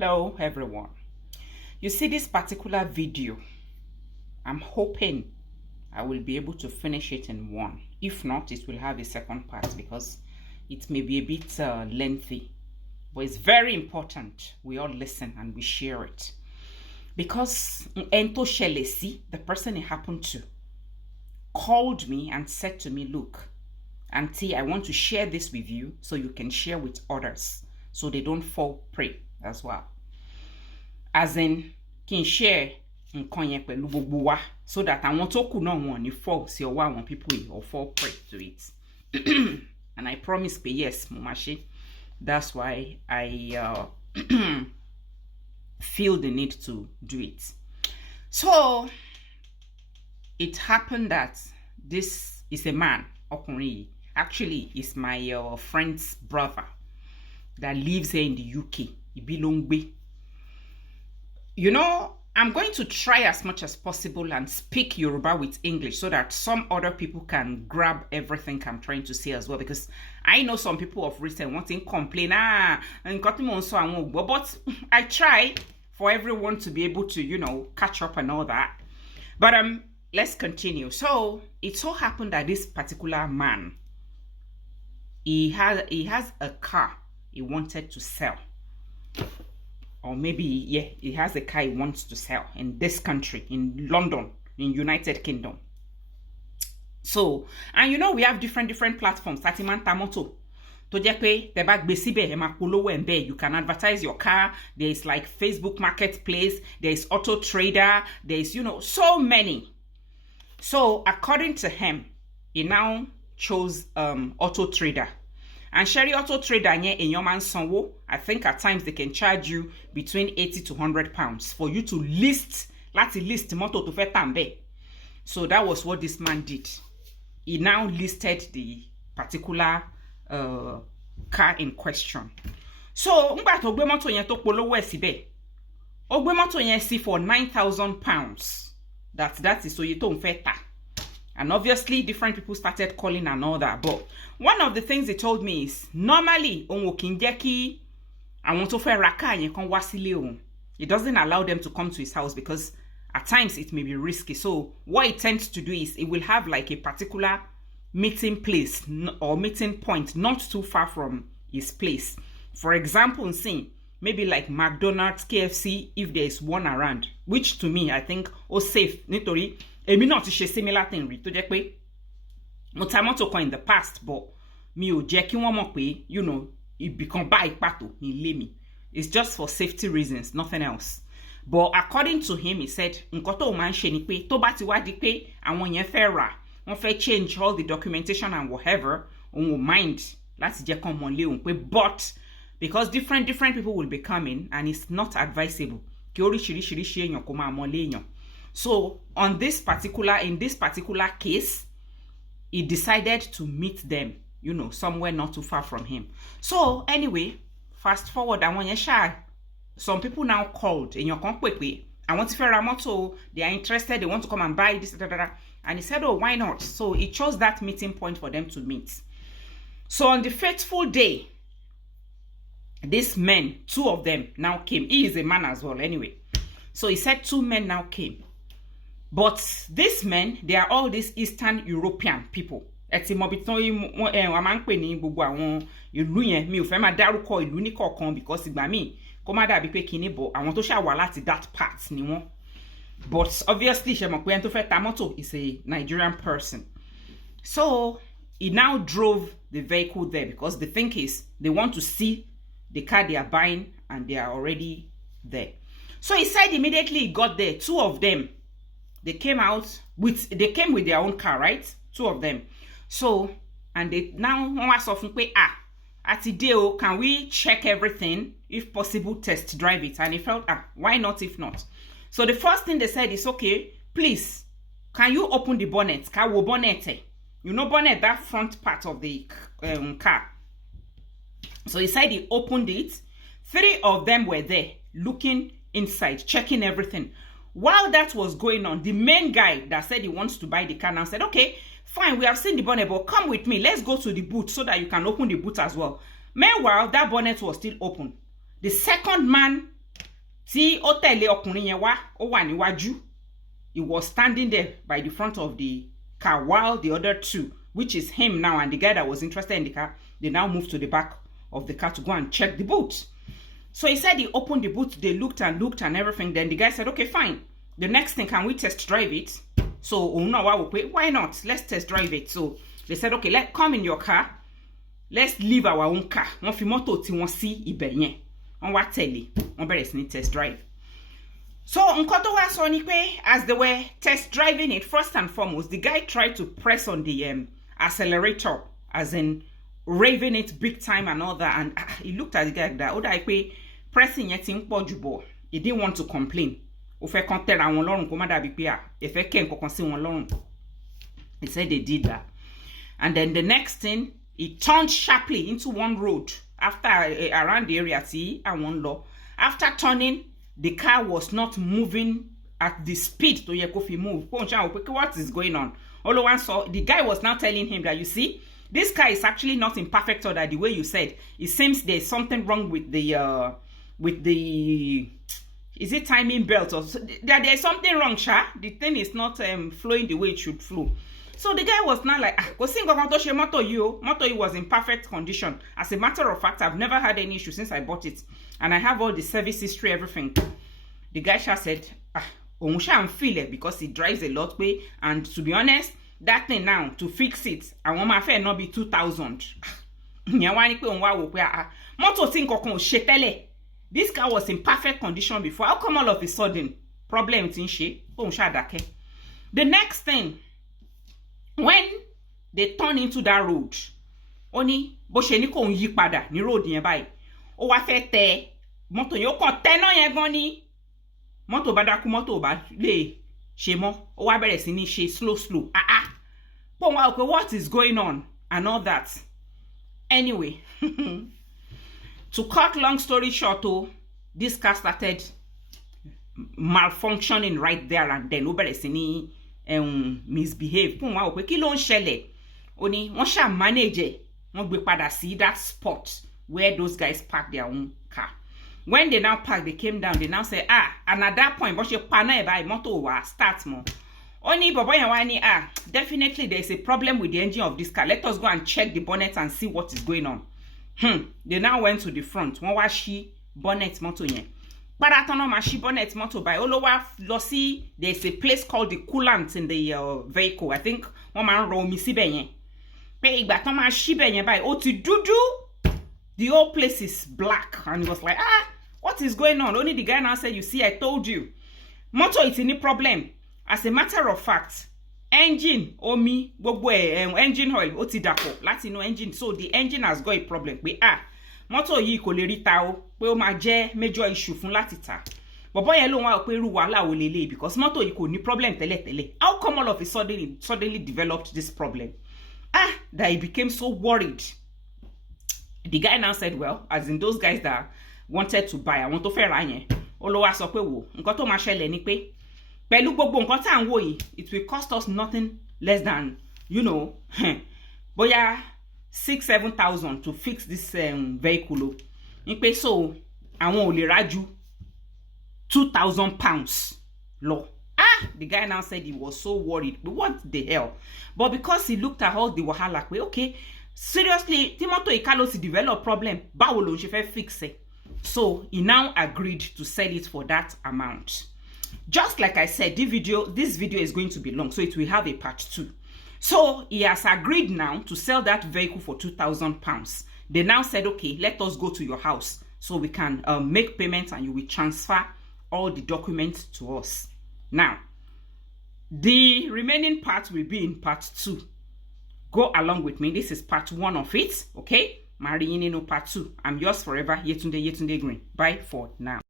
Hello everyone. You see this particular video, I'm hoping I will be able to finish it in one. If not, it will have a second part because it may be a bit lengthy, but it's very important we all listen and we share it. Because Ento Shelesi, the person it happened to, called me and said to me, look, Auntie, I want to share this with you so you can share with others so they don't fall prey as well. As in, can share nkan yen pẹ̀lú gbogbo wa so that àwọn tó kù náà wọ́n ní fall sí ọwọ́ àwọn people or fall prey to it. And I promise pé yes, mo máa ṣe. That's why I feel the need to do it. So it happened that this is a man, ọkùnrin. Actually, it's my friend's brother that lives here in the UK. Ibilongbe. You know, I'm going to try as much as possible and speak Yoruba with English so that some other people can grab everything I'm trying to say as well. Because I know some people of recent wanting to complain, but I try for everyone to be able to, you know, catch up and all that. But let's continue. So it so happened that this particular man, he has a car he wanted to sell. Or maybe, yeah, he has a car he wants to sell in this country, in London, in United Kingdom. So, and you know, we have different platforms. Satiman Tamoto. You can advertise your car. There is like Facebook Marketplace. There is Auto Trader. There is, you know, so many. So, according to him, he now chose Auto Trader. And Sherry Auto Trader in your man sanwo, I think at times they can charge you between 80 to 100 pounds for you to list, list moto to fetambe. So that was what this man did. He now listed the particular car in question. So ngba to gbe moto yen to polowo e sibe. O gbe moto yen si for 9,000 pounds. That is so you to feta. And obviously, different people started calling and all that. But one of the things they told me is, normally, it doesn't allow them to come to his house because at times it may be risky. So what it tends to do is it will have like a particular meeting place or meeting point not too far from his place. For example, maybe like McDonald's, KFC, if there is one around, which to me, I think, safe. Nítorí èmi náà ti ṣe similar thing rí tó jẹ́ pé mo ta mọ́tò kan in the past, but mi ò jẹ́ kí wọ́n mọ̀ pé, you know, ibìkan báyìí pàtó ní ilé mi. It's just for safety reasons, nothing else. But according to him, he said, nǹkan tó máa ń ṣe ni pé tó bá ti wá di pé àwọn yẹn fẹ́ rà, wọ́n fẹ́ change all the documentation and whatever, òun ò mind láti jẹ́ kán mọ̀ lé òun pé, but because different people will be coming and it's not advisable kí oríṣiríṣi èèyàn kó máa mọ̀ lé èèyàn. So in this particular case, he decided to meet them, you know, somewhere not too far from him. So anyway, fast forward, some people now called in your company. I want to fare moto, they are interested, they want to come and buy this, and he said, oh, why not? So he chose that meeting point for them to meet. So on the fateful day, these men, two of them now came. He is a man as well, anyway. So he said two men now came. But these men, they are all these Eastern European people. Because that part but obviously is a Nigerian person. So he now drove the vehicle there because the thing is they want to see the car they are buying and they are already there. So he said immediately he got there, two of them, they came with their own car, right? Two of them. So, and they now want to can we check everything? If possible, test drive it. And he felt, why not if not? So the first thing they said is, okay, please, can you open the bonnet? You know bonnet, that front part of the car. So he said he opened it. Three of them were there, looking inside, checking everything. While that was going on, the main guy that said he wants to buy the car now said, okay, fine, we have seen the bonnet, but come with me. Let's go to the boot so that you can open the boot as well. Meanwhile, that bonnet was still open. The second man tí ó tẹ̀lé ọkùnrin yẹn wá, ó wà níwájú. He was standing there by the front of the car while the other two, which is him now and the guy that was interested in the car, they now moved to the back of the car to go and check the boot. So he said he opened the boot, they looked and everything. Then the guy said, okay, fine. The next thing, can we test drive it? So, why not? Let's test drive it. So they said, okay, come in your car. Let's leave our own car. Wọ́n fi mọ́tò tí wọ́n sí ibẹ̀ yẹn. Wọ́n wá tẹ̀lé. Wọ́n bẹ̀rẹ̀ sí ní test drive. So, nǹkan tó wá sọ ni pé, as they were test driving it, first and foremost, the guy tried to press on the accelerator, as in raving it big time and all that. And he looked at the guy like that. Ó dà pé pressing yẹn ti ń pọ̀ jù bọ̀. He didn't want to complain. Ó fẹ́ kàn tẹ̀ra wọn lọ́rùn kó má dàbí pé ẹ fẹ́ kẹ́ nǹkan kan sí wọn lọ́rùn. He said they did that. And then the next thing, he turned sharply into one road after around the area tí àwọn lọ. After turning, the car was not moving at the speed to yẹ kó fi move. What is going on? All one saw, the guy was now telling him that, you see, this car is actually not in perfect order the way you said. It seems there's something wrong with the is it timing belt or there's something wrong, Sha? The thing is not flowing the way it should flow. So the guy was not like, motor was in perfect condition. As a matter of fact, I've never had any issue since I bought it. And I have all the service history, everything. The guy said, I'm feeling because he drives a lot way. And to be honest, that thing now, to fix it, I want my fare not be 2,000. This car was in perfect condition before. How come all of a sudden, problem in shape? The next thing, when they turn into that road, oni bó ṣe ní kó ń yí padà ní road yẹn báyìí, ó wá fẹ́ tẹ mọ́tò yẹn, ó kàn tẹ náà yẹn gan ni. Mọ́tò bá dákú, mọ́tò bá lè ṣe mọ́, ó wá bẹ̀rẹ̀ sí ní ṣe slow. Pọ̀ wá okay, what is going on and all that. Anyway, to cut long story short, this car started malfunctioning right there and then. Ó bẹ̀rẹ̀ sí ní misbehave. Pọ̀ wá okay, kí ló ń ṣẹlẹ̀? Ó ní wọ́n ṣá manage, wọ́n gbé padà sí that spot where those guys parked their own car. When they now parked, they came down, they now say, and at that point, but she pana by motor wa start more. Only Bobo Yawani, definitely there's a problem with the engine of this car. Let us go and check the bonnet and see what is going on. They now went to the front. One was she bonnet motor yen. Paratono ma she bonnet motor by Olowa Lossi. There's a place called the coolant in the vehicle. I think one man roll me si benye. Pe igba ma she benye by oti dudu. The whole place is black. And he was like, what is going on? Only the guy now said, you see, I told you. Motor is any problem. As a matter of fact, engine, engine oil, otidako, Latino engine. So the engine has got a problem. Motor yi kò lè rí ta o, pé ó máa jẹ́ major issue fún láti ta. Bobo yẹn ló wá pé irú wàhálà wo lélẹ̀ because motor yi kò ní problem tẹ́lẹ̀. How come all of a sudden suddenly developed this problem? That he became so worried. The guy now said, well, as in those guys that wanted to buy, I want to fair ranye. Olowa sọ pé wo, nǹkan tó máa ṣẹlẹ̀ ni pé pẹ̀lú gbogbo nǹkan tá ń wò yìí, it will cost us nothing less than, bóyá 6,000-7,000 to fix this vehicle. Ní pé so àwọn ò lè rà ju £2,000 lọ. The guy now said he was so worried. But what the hell? But because he looked at all the wahala, okay, seriously, Timoto Ikalosi developed problem. Báwo ló ṣe fẹ́ fix it? So he now agreed to sell it for that amount. Just like I said, this video is going to be long, so it will have a part 2. So he has agreed now to sell that vehicle for £2,000. They now said, okay, let us go to your house so we can make payments and you will transfer all the documents to us. Now, the remaining part will be in part 2. Go along with me. This is part 1 of it, okay? Mariyinino part 2. I'm yours forever, Yetunde Green. Bye for now.